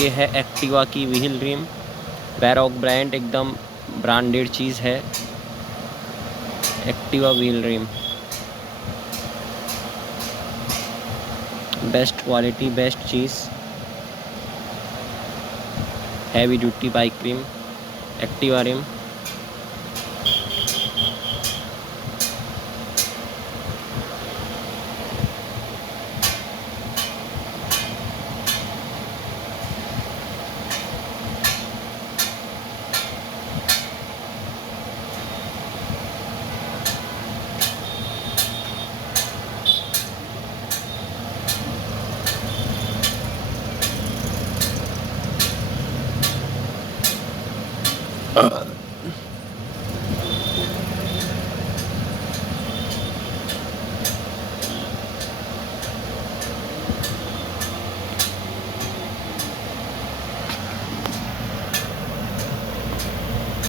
ये है एक्टिवा की व्हील रिम, वेरॉक ब्रांड, एकदम ब्रांडेड चीज़ है Activa wheel rim. Best quality, best चीज़, heavy duty bike rim, Activa rim.